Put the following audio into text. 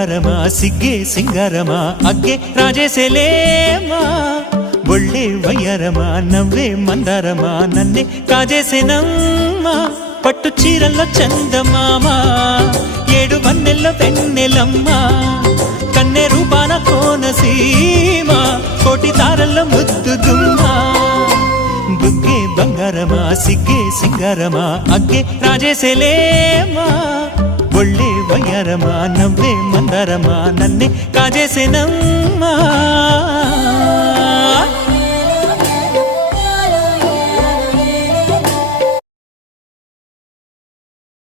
బంగారమా సిగ్గే సింగారమా అగ్గే రాజేసేలేమా ఒళ్ళే వయ్యారమా నవ్వే మందారమా నన్నే కాజేసేనమ్మా పట్టు చీరల్లో చందమామా ఏడు వన్నెల్లో వెన్నెలమ్మా కన్నె రూపాన కోనసీమ కోటి తారల్లో ముద్దుదుమ్మా బుగ్గే బంగారమా సిగ్గే సింగారమా అగ్గే రాజేసేలేమా ఒళ్ళే వయ్యారమా నవ్వే మందారమా నన్నే కాజేసేనమ్మా